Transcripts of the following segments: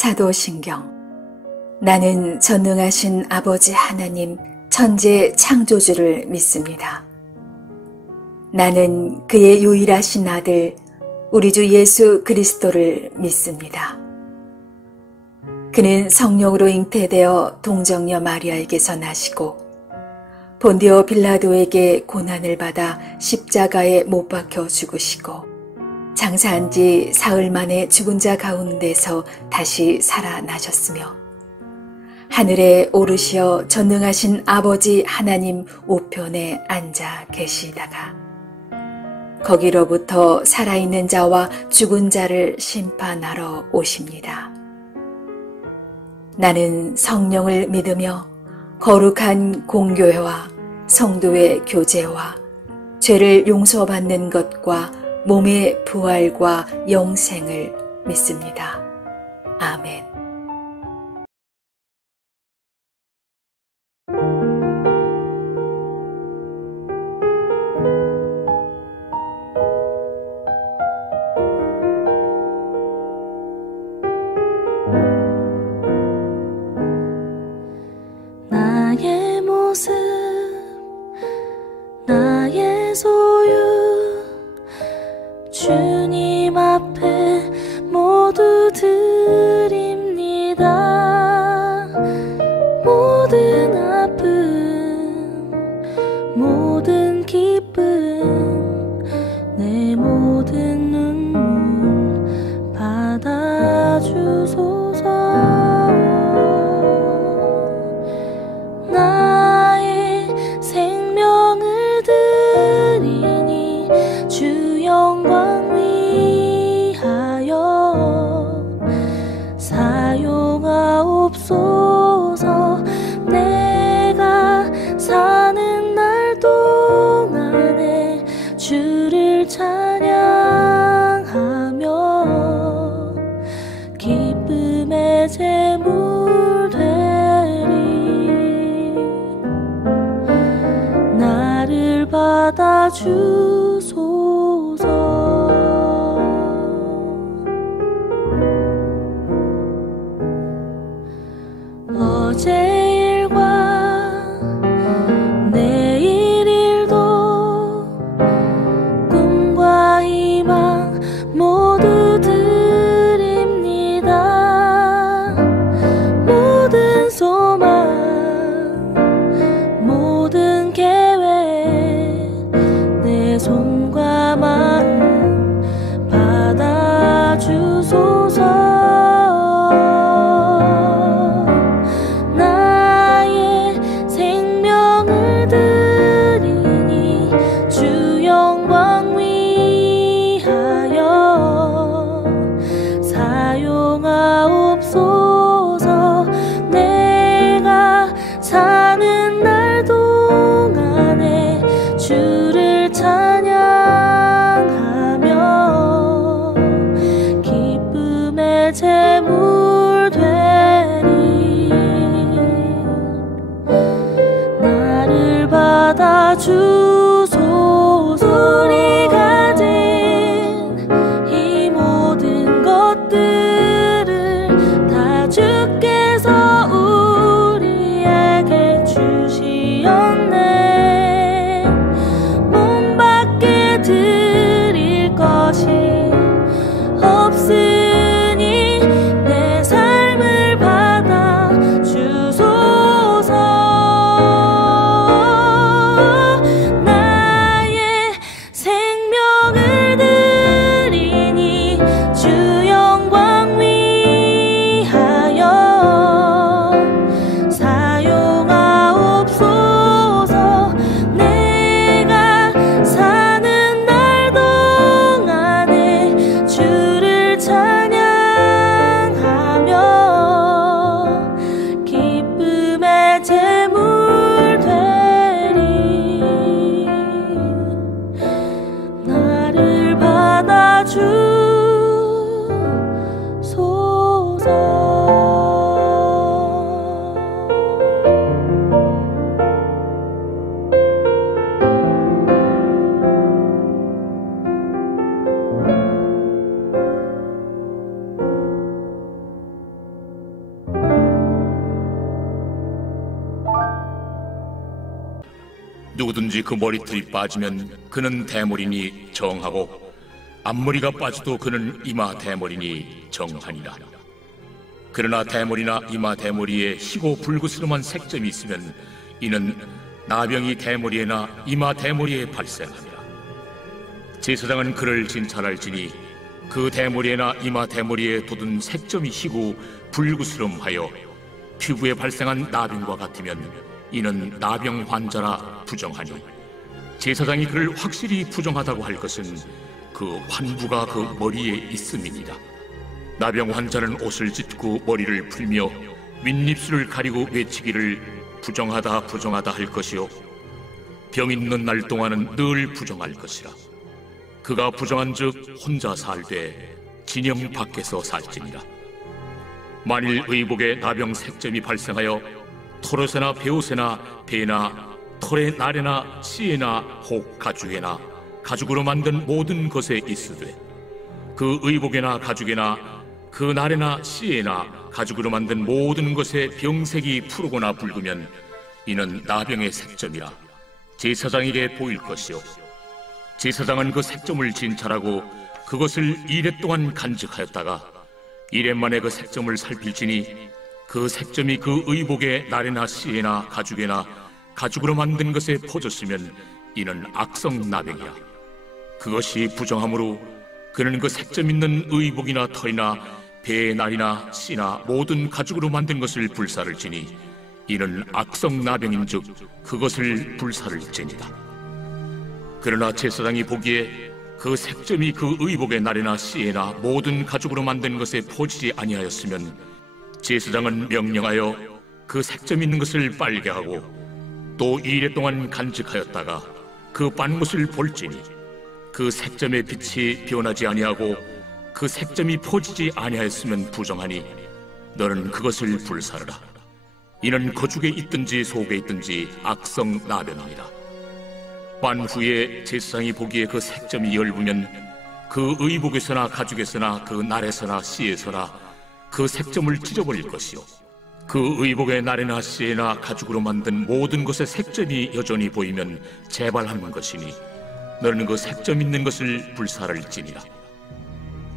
사도신경. 나는 전능하신 아버지 하나님 천지 창조주를 믿습니다. 나는 그의 유일하신 아들 우리 주 예수 그리스도를 믿습니다. 그는 성령으로 잉태되어 동정녀 마리아에게서 나시고 본디오 빌라도에게 고난을 받아 십자가에 못 박혀 죽으시고 장사한 지 사흘 만에 죽은 자 가운데서 다시 살아나셨으며 하늘에 오르시어 전능하신 아버지 하나님 우편에 앉아 계시다가 거기로부터 살아있는 자와 죽은 자를 심판하러 오십니다. 나는 성령을 믿으며 거룩한 공교회와 성도의 교제와 죄를 용서받는 것과 몸의 부활과 영생을 믿습니다. 아멘. 나의 모습, 나의 소유, 주님 앞에 모두 드립니다. 모든 아픔, 모든 기쁨, 내 모든 눈물 받아주소서. 나의 생명을 드리니 주 영광 사용하옵소서. 내가 사는 날 동안에 주를 찬양하며 기쁨의 제물 되리. 나를 받아주소서. 어제 일과 내일 일도 꿈과 희망 모두 드립니다. 모든 소망, 모든 계획, 내 손과 마음 받아주소서. 사용하옵소서. 내가 사는 날 동안에 주를 찬양하며 기쁨의 제물 되리. 나를 받아주소서. 우리 가진 이 모든 것들을 다 주께서 우리에게 주시었네. 몸 밖에 드릴 것이 없으니 내 삶을 받아 주소서. 나의 생명을 드리니 주 영광 위하여 사용하옵소서. 내가 사는 날 동안에 주를 찬양하며 기쁨의 제물 되리. 나를 받아주소서. 누구든지 그 머리털이 빠지면 그는 대머리니 정하고 앞머리가 빠져도 그는 이마 대머리니 정하니라. 그러나 대머리나 이마 대머리에 희고 불그스름한 색점이 있으면 이는 나병이 대머리에나 이마 대머리에 발생하니라. 제사장은 그를 진찰할지니 그 대머리에나 이마 대머리에 돋은 색점이 희고 불그스름하여 피부에 발생한 나병과 같으면 이는 나병 환자라 부정하니, 제사장이 그를 확실히 부정하다고 할 것은 그 환부가 그 머리에 있음이니라. 나병 환자는 옷을 찢고 머리를 풀며 윗입술을 가리고 외치기를 부정하다 부정하다 할 것이요, 병 있는 날 동안은 늘 부정할 것이라. 그가 부정한즉 혼자 살되 진영 밖에서 살지니라. 만일 의복에 나병 색점이 발생하여 털옷에나 베옷에나 배나 털의 날에나 씨에나 혹 가죽에나 가죽으로 만든 모든 것에 있으되, 그 의복에나 가죽에나 그 날에나 씨에나 가죽으로 만든 모든 것에 병색이 푸르거나 붉으면 이는 나병의 색점이라 제사장에게 보일 것이요, 제사장은 그 색점을 진찰하고 그것을 이레 동안 간직하였다가 이레 만에 그 색점을 살필지니 그 색점이 그 의복의 날에나 씨에나 가죽에나 가죽으로 만든 것에 퍼졌으면 이는 악성 나병이야. 그것이 부정하므로 그는 그 색점 있는 의복이나 털이나 배의 날이나 씨나 모든 가죽으로 만든 것을 불사를 지니 이는 악성 나병인즉 그것을 불사를 지니라. 그러나 제사장이 보기에 그 색점이 그 의복의 날에나 씨에나 모든 가죽으로 만든 것에 퍼지지 아니하였으면 제사장은 명령하여 그 색점 있는 것을 빨게 하고 또 2일 동안 간직하였다가 그 빤못을 볼지니 그 색점의 빛이 변하지 아니하고 그 색점이 퍼지지 아니하였으면 부정하니 너는 그것을 불사르라. 이는 거죽에 있든지 속에 있든지 악성 나병이니라. 빤 후에 제사장이 보기에 그 색점이 엷으면 그 의복에서나 가죽에서나 그 날에서나 씨에서나 그 색점을 찢어버릴 것이요, 그 의복의 날에나 씨에나 가죽으로 만든 모든 것의 색점이 여전히 보이면 재발하는 것이니 너는 그 색점 있는 것을 불사를지니라.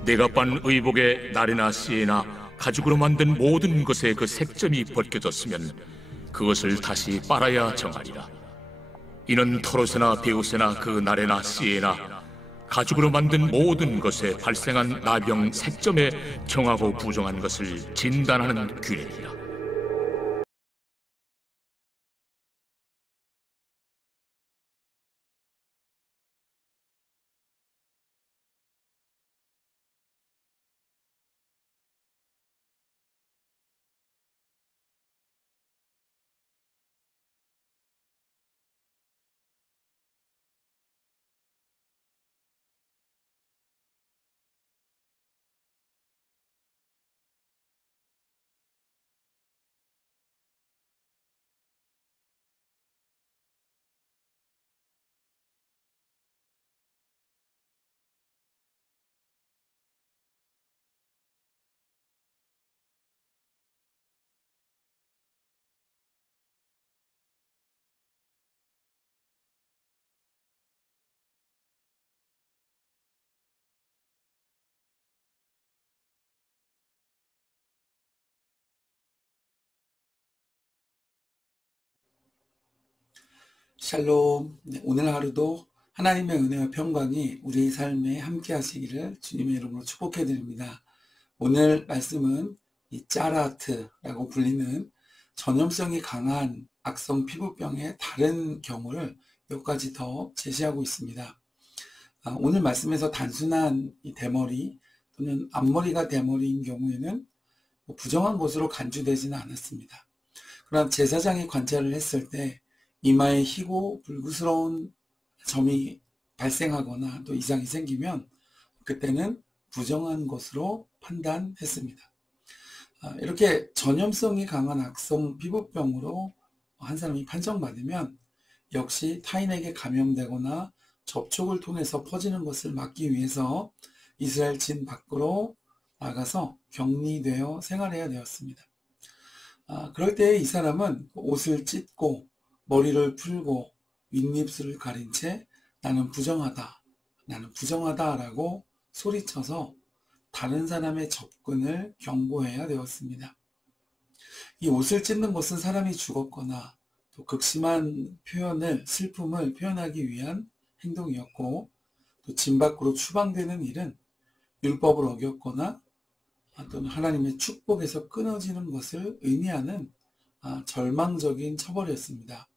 내가 빤 의복의 날에나 씨에나 가죽으로 만든 모든 것에 그 색점이 벗겨졌으면 그것을 다시 빨아야 정하리라. 이는 털옷에나 베옷에나 그 날에나 씨에나 가죽으로 만든 모든 것에 발생한 나병 색점에 정하고 부정한 것을 진단하는 규례니라. 샬롬. 네, 오늘 하루도 하나님의 은혜와 평강이 우리의 삶에 함께 하시기를 주님의 이름으로 축복해 드립니다. 오늘 말씀은 이 짜라트라고 불리는 전염성이 강한 악성 피부병의 다른 경우를 몇 가지 더 제시하고 있습니다. 오늘 말씀에서 단순한 이 대머리 또는 앞머리가 대머리인 경우에는 부정한 것으로 간주되지는 않았습니다. 그러나 제사장이 관찰을 했을 때 이마에 희고 불구스러운 점이 발생하거나 또 이상이 생기면 그때는 부정한 것으로 판단했습니다. 이렇게 전염성이 강한 악성 피부병으로 한 사람이 판정받으면 역시 타인에게 감염되거나 접촉을 통해서 퍼지는 것을 막기 위해서 이스라엘 진 밖으로 나가서 격리되어 생활해야 되었습니다. 그럴 때 이 사람은 옷을 찢고 머리를 풀고 윗입술을 가린 채 나는 부정하다 라고 소리쳐서 다른 사람의 접근을 경고해야 되었습니다. 이 옷을 찢는 것은 사람이 죽었거나 또 극심한 슬픔을 표현하기 위한 행동이었고, 또 진 밖으로 추방되는 일은 율법을 어겼거나 또는 하나님의 축복에서 끊어지는 것을 의미하는 절망적인 처벌이었습니다.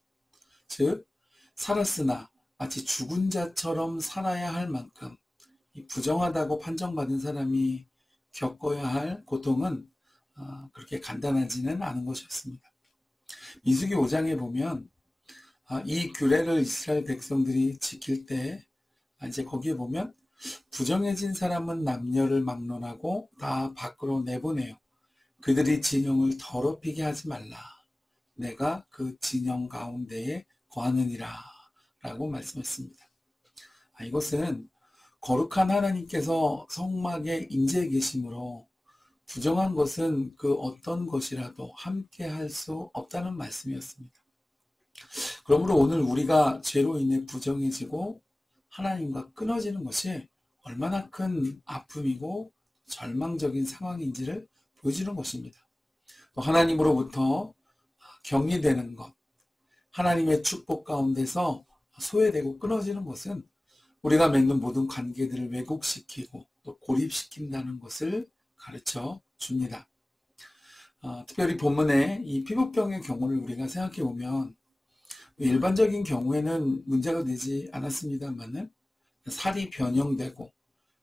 즉, 살았으나 마치 죽은 자처럼 살아야 할 만큼 부정하다고 판정받은 사람이 겪어야 할 고통은 그렇게 간단하지는 않은 것이었습니다. 민수기 5장에 보면 이 규례를 이스라엘 백성들이 지킬 때 이제 거기에 보면 부정해진 사람은 남녀를 막론하고 다 밖으로 내보내요. 그들이 진영을 더럽히게 하지 말라. 내가 그 진영 가운데에 거하느니라 라고 말씀했습니다. 이것은 거룩한 하나님께서 성막에 임재해 계심으로 부정한 것은 그 어떤 것이라도 함께 할 수 없다는 말씀이었습니다. 그러므로 오늘 우리가 죄로 인해 부정해지고 하나님과 끊어지는 것이 얼마나 큰 아픔이고 절망적인 상황인지를 보여주는 것입니다. 또 하나님으로부터 격리되는 것, 하나님의 축복 가운데서 소외되고 끊어지는 것은 우리가 맺는 모든 관계들을 왜곡시키고 또 고립시킨다는 것을 가르쳐 줍니다. 특별히 본문의 이 피부병의 경우를 우리가 생각해 보면 일반적인 경우에는 문제가 되지 않았습니다만은 살이 변형되고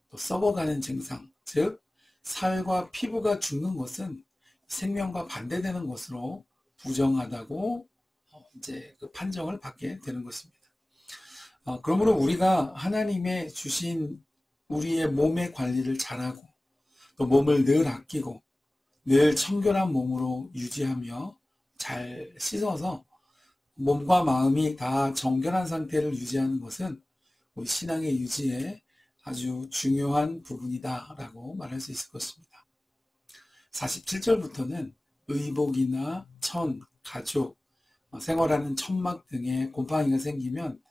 또 썩어가는 증상, 즉 살과 피부가 죽는 것은 생명과 반대되는 것으로 부정하다고 이제 그 판정을 받게 되는 것입니다. 그러므로 우리가 하나님의 주신 우리의 몸의 관리를 잘하고 또 몸을 늘 아끼고 늘 청결한 몸으로 유지하며 잘 씻어서 몸과 마음이 다 정결한 상태를 유지하는 것은 우리 신앙의 유지에 아주 중요한 부분이다라고 말할 수 있을 것입니다. 47절부터는 의복이나 천, 가죽, 생활하는 천막 등의 곰팡이가 생기면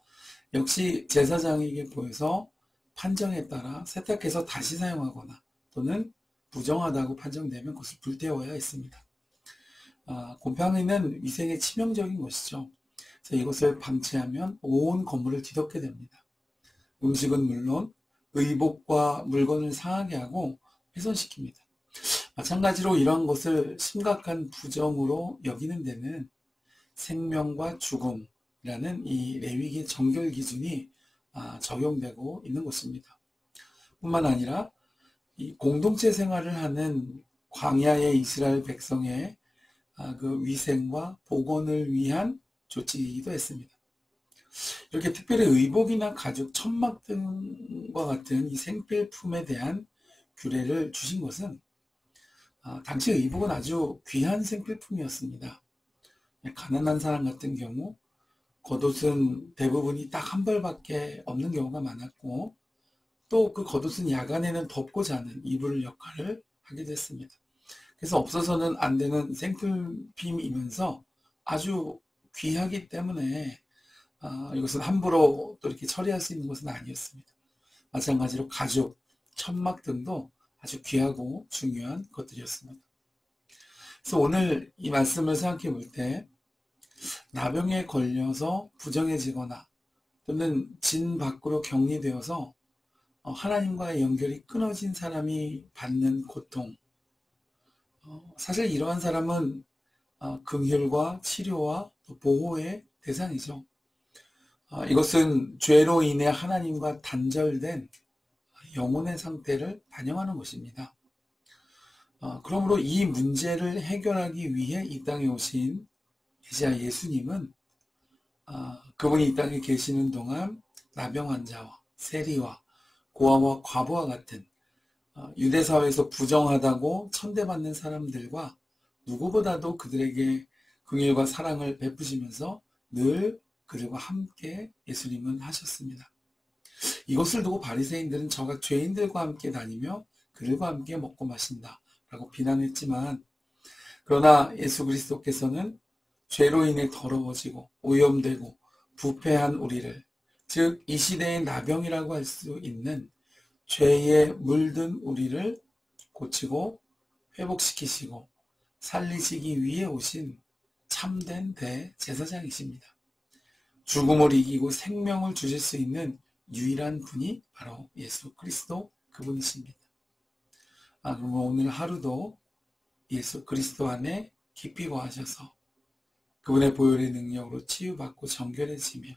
역시 제사장에게 보여서 판정에 따라 세탁해서 다시 사용하거나 또는 부정하다고 판정되면 그것을 불태워야 했습니다. 곰팡이는 위생에 치명적인 것이죠. 그래서 이것을 방치하면 온 건물을 뒤덮게 됩니다. 음식은 물론 의복과 물건을 상하게 하고 훼손시킵니다. 마찬가지로 이러한 것을 심각한 부정으로 여기는 데는 생명과 죽음이라는 이 레위기 정결 기준이 적용되고 있는 것입니다. 뿐만 아니라 이 공동체 생활을 하는 광야의 이스라엘 백성의 그 위생과 복원을 위한 조치이기도 했습니다. 이렇게 특별히 의복이나 가죽, 천막 등과 같은 이 생필품에 대한 규례를 주신 것은 당시 의복은 아주 귀한 생필품이었습니다. 가난한 사람 같은 경우 겉옷은 대부분이 딱 한 벌밖에 없는 경우가 많았고 또 그 겉옷은 야간에는 덮고 자는 이불 역할을 하게 됐습니다. 그래서 없어서는 안 되는 생필품이면서 아주 귀하기 때문에 이것은 함부로 또 이렇게 처리할 수 있는 것은 아니었습니다. 마찬가지로 가죽, 천막 등도 아주 귀하고 중요한 것들이었습니다. 그래서 오늘 이 말씀을 생각해 볼 때 나병에 걸려서 부정해지거나 또는 진 밖으로 격리되어서 하나님과의 연결이 끊어진 사람이 받는 고통, 사실 이러한 사람은 긍휼과 치료와 또 보호의 대상이죠. 이것은 죄로 인해 하나님과 단절된 영혼의 상태를 반영하는 것입니다. 그러므로 이 문제를 해결하기 위해 이 땅에 오신 메시아 예수님은 그분이 이 땅에 계시는 동안 나병 환자와 세리와 고아와 과부와 같은 유대사회에서 부정하다고 천대받는 사람들과 누구보다도 그들에게 긍휼과 사랑을 베푸시면서 늘 그들과 함께 예수님은 하셨습니다. 이것을 두고 바리새인들은 저가 죄인들과 함께 다니며 그들과 함께 먹고 마신다 라고 비난했지만, 그러나 예수 그리스도께서는 죄로 인해 더러워지고 오염되고 부패한 우리를, 즉 이 시대의 나병이라고 할 수 있는 죄에 물든 우리를 고치고 회복시키시고 살리시기 위해 오신 참된 대제사장이십니다. 죽음을 이기고 생명을 주실 수 있는 유일한 분이 바로 예수 그리스도 그분이십니다. 그러면 오늘 하루도 예수 그리스도 안에 깊이 거하셔서 그분의 보혈의 능력으로 치유받고 정결해지며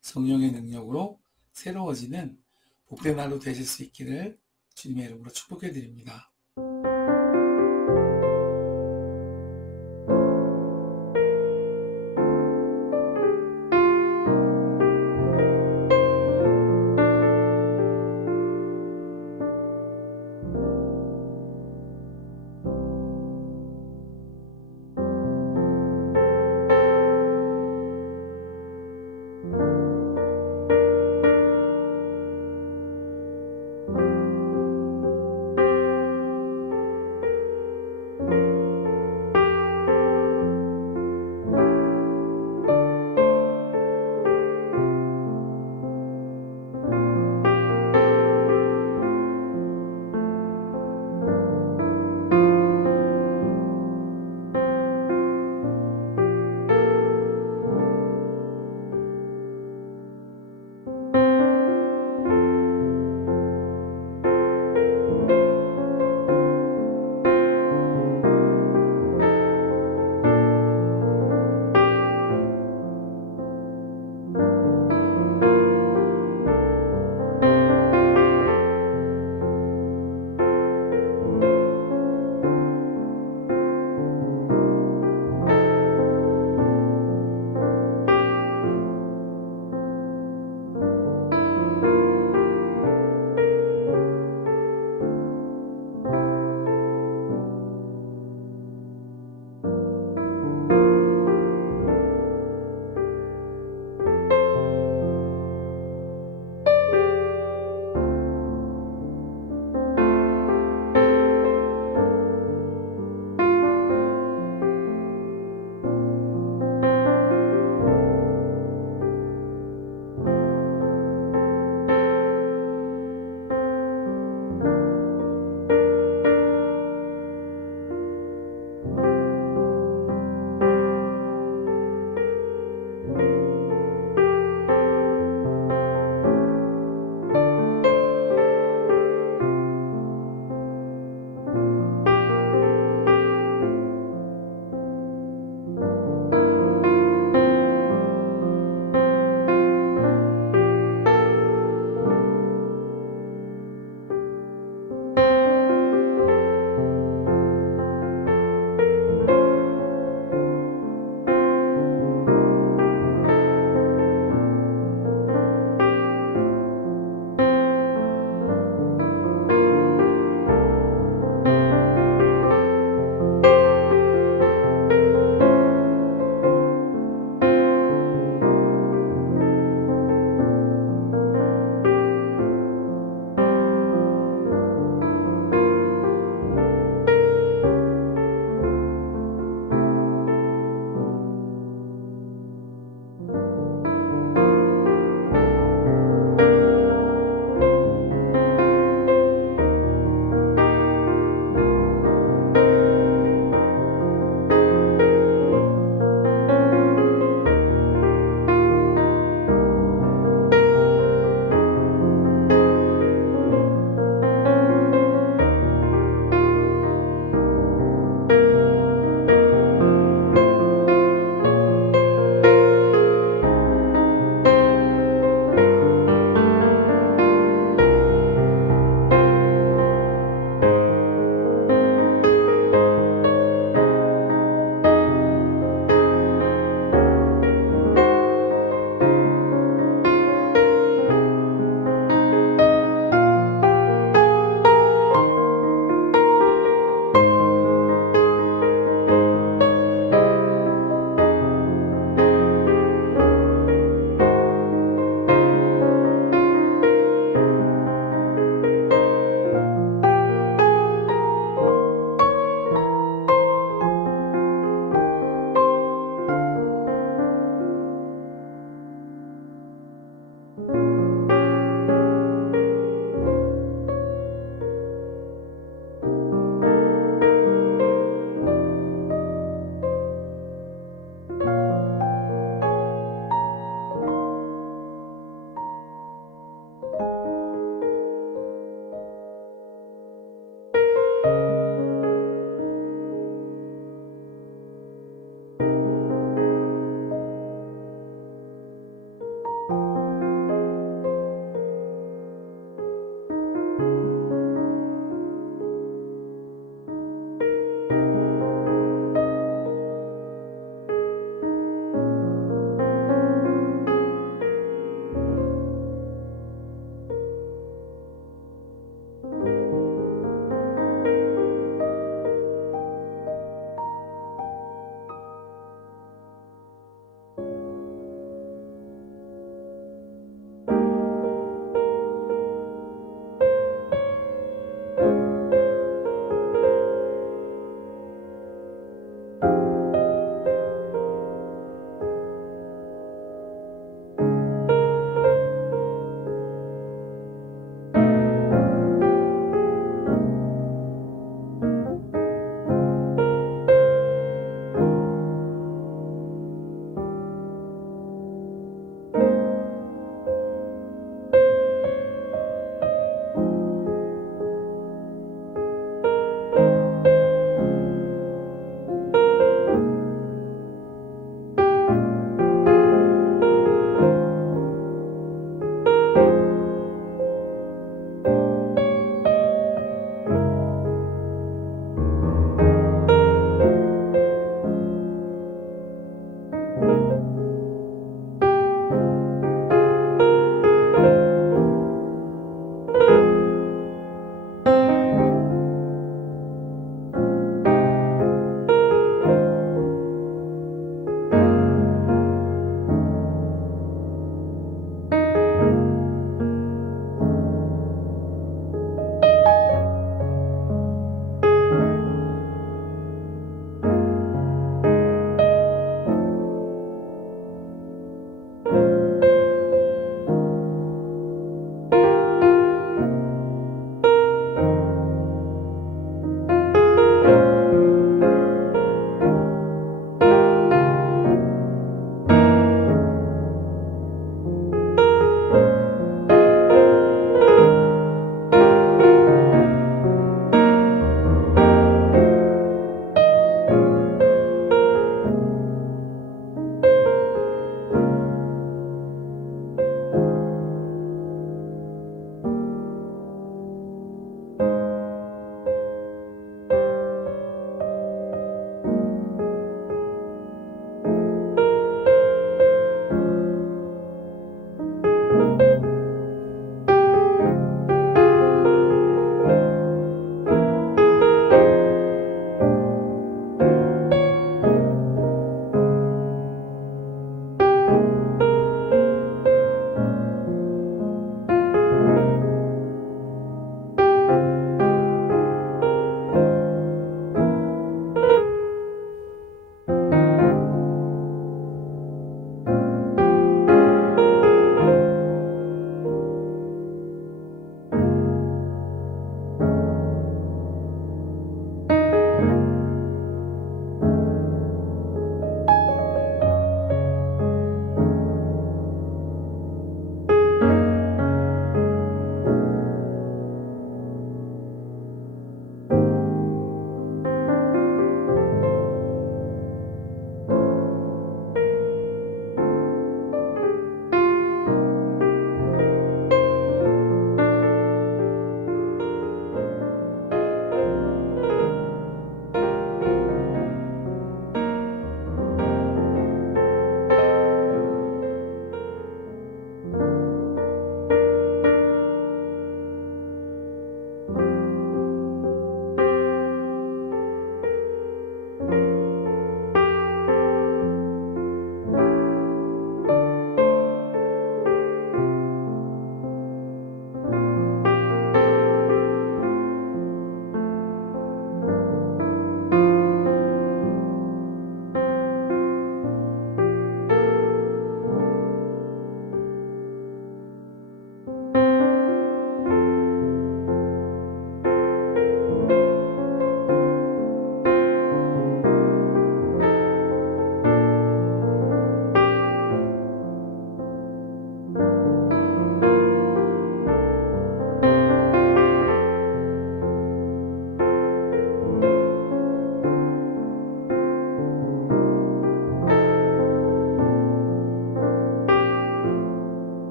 성령의 능력으로 새로워지는 복된 하루 되실 수 있기를 주님의 이름으로 축복해 드립니다.